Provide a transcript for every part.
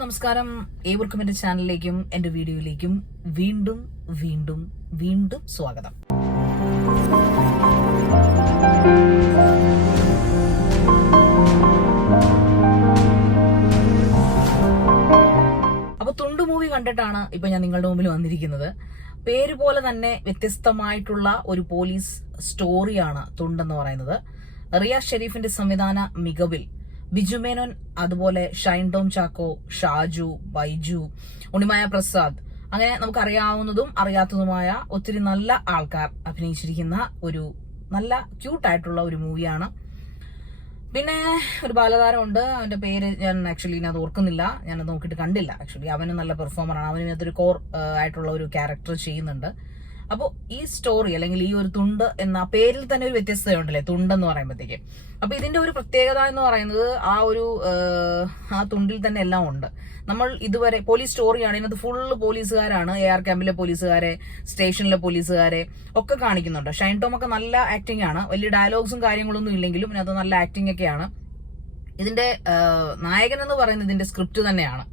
നമസ്കാരം. ഏവർക്കും എന്റെ ചാനലിലേക്കും എന്റെ വീഡിയോയിലേക്കും വീണ്ടും വീണ്ടും വീണ്ടും സ്വാഗതം. അപ്പൊ തുണ്ടു മൂവി കണ്ടിട്ടാണ് ഇപ്പൊ ഞാൻ നിങ്ങളുടെ മുമ്പിൽ വന്നിരിക്കുന്നത്. പേര് പോലെ തന്നെ വ്യത്യസ്തമായിട്ടുള്ള ഒരു പോലീസ് സ്റ്റോറിയാണ് തുണ്ടെന്ന് പറയുന്നത്. റിയാസ് ഷെരീഫിന്റെ സംവിധാന മികവിൽ ബിജു മേനോൻ, അതുപോലെ ഷൈൻ ടോം ചാക്കോ, ഷാജു, ബൈജു, ഉണ്ണിമായ പ്രസാദ്, അങ്ങനെ നമുക്ക് അറിയാവുന്നതും അറിയാത്തതുമായ ഒത്തിരി നല്ല ആൾക്കാർ അഭിനയിച്ചിരിക്കുന്ന ഒരു നല്ല ക്യൂട്ടായിട്ടുള്ള ഒരു മൂവിയാണ്. പിന്നെ ഒരു ബാലതാരം ഉണ്ട്, അവന്റെ പേര് ഞാൻ ആക്ച്വലി അത് ഓർക്കുന്നില്ല, ഞാനത് നോക്കിയിട്ട് കണ്ടില്ല. ആക്ച്വലി അവനും നല്ല പെർഫോമറാണ്, അവനകത്തൊരു കോർ ആയിട്ടുള്ള ഒരു ക്യാരക്ടർ ചെയ്യുന്നുണ്ട്. അപ്പോൾ ഈ സ്റ്റോറി അല്ലെങ്കിൽ ഈ ഒരു തുണ്ട് എന്ന പേരിൽ തന്നെ ഒരു വ്യത്യസ്തതയുണ്ടല്ലേ, തുണ്ടെന്ന് പറയുമ്പോഴത്തേക്ക്. അപ്പൊ ഇതിന്റെ ഒരു പ്രത്യേകത എന്ന് പറയുന്നത് ആ തുണ്ടിൽ തന്നെ എല്ലാം ഉണ്ട്. നമ്മൾ ഇതുവരെ പോലീസ് സ്റ്റോറിയാണ്, ഇതിനകത്ത് ഫുള്ള് പോലീസുകാരാണ്, AR ക്യാമ്പിലെ പോലീസുകാരെ, സ്റ്റേഷനിലെ പോലീസുകാരെ ഒക്കെ കാണിക്കുന്നുണ്ട്. ഷൈൻ ടോം ഒക്കെ നല്ല ആക്ടിംഗ് ആണ്, വലിയ ഡയലോഗ്സും കാര്യങ്ങളൊന്നും ഇല്ലെങ്കിലും ഇതിനകത്ത് നല്ല ആക്ടിംഗ് ഒക്കെയാണ്. ഇതിന്റെ നായകൻ എന്ന് പറയുന്നത് ഇതിന്റെ സ്ക്രിപ്റ്റ് തന്നെയാണ്,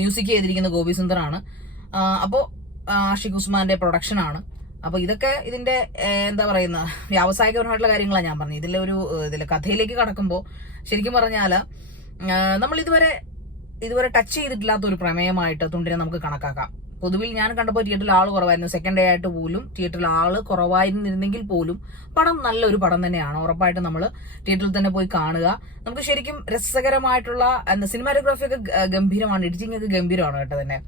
മ്യൂസിക് ചെയ്തിരിക്കുന്ന ഗോപി സുന്ദറാണ്. അപ്പോ ആഷിഖ് ഉസ്മാന്റെ പ്രൊഡക്ഷൻ ആണ്. അപ്പൊ ഇതൊക്കെ ഇതിന്റെ എന്താ പറയുന്ന വ്യാവസായികപരമായിട്ടുള്ള കാര്യങ്ങളാണ് ഞാൻ പറഞ്ഞത്. ഇതിലെ കഥയിലേക്ക് കടക്കുമ്പോൾ ശരിക്കും പറഞ്ഞാല് നമ്മൾ ഇതുവരെ ടച്ച് ചെയ്തിട്ടില്ലാത്ത ഒരു പ്രമേയമായിട്ട് തുണ്ടിനെ നമുക്ക് കണക്കാക്കാം. പൊതുവിൽ ഞാൻ കണ്ടപ്പോൾ തിയേറ്ററിൽ ആള് കുറവായിരുന്നു, സെക്കൻഡ് ഡേ ആയിട്ട് പോലും തിയേറ്ററിൽ ആള് കുറവായിരുന്നെങ്കിൽ പോലും പടം നല്ലൊരു പടം തന്നെയാണ്. ഉറപ്പായിട്ടും നമ്മൾ തിയേറ്ററിൽ തന്നെ പോയി കാണുക. നമുക്ക് ശരിക്കും രസകരമായിട്ടുള്ള സിനിമാറ്റോഗ്രാഫി ഒക്കെ ഗംഭീരമാണ്, എഡിറ്റിംഗ് ഒക്കെ ഗംഭീരമാണ് കേട്ടോ. തന്നെ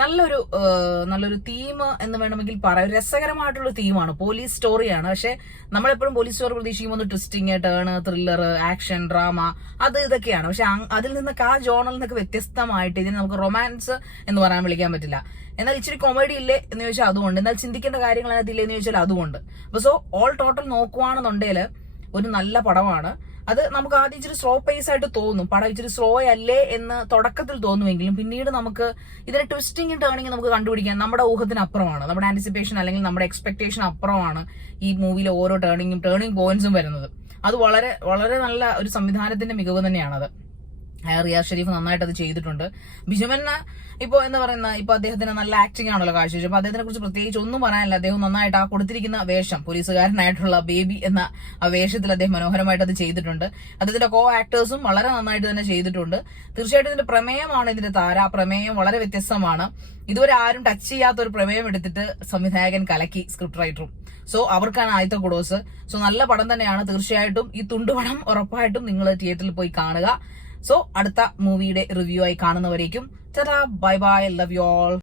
നല്ലൊരു തീം എന്ന് വേണമെങ്കിൽ പറയാം. രസകരമായിട്ടുള്ള തീമാണ്, പോലീസ് സ്റ്റോറിയാണ്. പക്ഷെ നമ്മളെപ്പോഴും പോലീസ് സ്റ്റോറി പ്രതീക്ഷിക്കുമ്പോൾ twisting, turn, thriller, action, drama ഇതൊക്കെയാണ്. പക്ഷെ അതിൽ നിന്നൊക്കെ ആ ജോണറിൽ നിന്നൊക്കെ വ്യത്യസ്തമായിട്ട് ഇതിനെ നമുക്ക് റൊമാൻസ് എന്ന് വിളിക്കാൻ പറ്റില്ല. എന്നാൽ ഇച്ചിരി കോമഡി ഇല്ലേ എന്ന് ചോദിച്ചാൽ അതുകൊണ്ട്, എന്നാൽ ചിന്തിക്കേണ്ട കാര്യങ്ങൾ അതില്ലേ എന്ന് ചോദിച്ചാൽ അതുകൊണ്ട്. അപ്പൊ സോ ഓൾ ടോട്ടൽ നോക്കുവാണെന്നുണ്ടെങ്കിൽ ഒരു നല്ല പടമാണ്. അത് നമുക്ക് ആദ്യം ഇച്ചിരി സ്ലോ പേസ് ആയിട്ട് തോന്നും, പടം ഇച്ചിരി സ്ലോ അല്ലേ എന്ന് തുടക്കത്തിൽ തോന്നുമെങ്കിലും പിന്നീട് നമുക്ക് ഇതിന്റെ ട്വിസ്റ്റിംഗ് ടേണിങ് നമുക്ക് കണ്ടുപിടിക്കാൻ നമ്മുടെ ഊഹത്തിന് അപ്പുറമാണ്, നമ്മുടെ ആന്റിസിപ്പേഷൻ അല്ലെങ്കിൽ നമ്മുടെ എക്സ്പെക്ടേഷൻ അപ്പുറമാണ് ഈ മൂവിയിലെ ഓരോ ടേണിംഗ് പോയിന്റ്സും വരുന്നത്. അത് വളരെ വളരെ നല്ല ഒരു സംവിധാനത്തിന്റെ മികവ് തന്നെയാണത്. റിയാസ് ഷെരീഫ് നന്നായിട്ട് അത് ചെയ്തിട്ടുണ്ട്. ബിജുമന്ന ഇപ്പൊ അദ്ദേഹത്തിന് നല്ല ആക്ടിംഗ് ആണല്ലോ കാഴ്ചവെച്ചത്. അപ്പൊ അദ്ദേഹത്തിനെ കുറിച്ച് പ്രത്യേകിച്ച് ഒന്നും പറയാനില്ല. അദ്ദേഹം നന്നായിട്ട് ആ കൊടുത്തിരിക്കുന്ന വേഷം, പോലീസുകാരനായിട്ടുള്ള ബേബി എന്ന ആ വേഷത്തിൽ അദ്ദേഹം മനോഹരമായിട്ട് അത് ചെയ്തിട്ടുണ്ട്. അദ്ദേഹത്തിന്റെ കോ ആക്ടേഴ്സും വളരെ നന്നായിട്ട് തന്നെ ചെയ്തിട്ടുണ്ട്. തീർച്ചയായിട്ടും ഇതിന്റെ പ്രമേയമാണ് ഇതിന്റെ താര. പ്രമേയം വളരെ വ്യത്യസ്തമാണ്. ഇതുവരെ ആരും ടച്ച് ചെയ്യാത്ത ഒരു പ്രമേയം എടുത്തിട്ട് സംവിധായകൻ കലക്കി, സ്ക്രിപ്റ്റ് റൈറ്ററും. സോ അവർക്കാണ് ആദ്യത്തെ കുഡോസ്. സോ നല്ല പടം തന്നെയാണ്. തീർച്ചയായിട്ടും ഈ തുണ്ടുപടം ഉറപ്പായിട്ടും നിങ്ങൾ തിയേറ്ററിൽ പോയി കാണുക. സോ അടുത്ത മൂവിയുടെ റിവ്യൂ ആയി കാണുന്നവരേക്കും bye bye, love you all.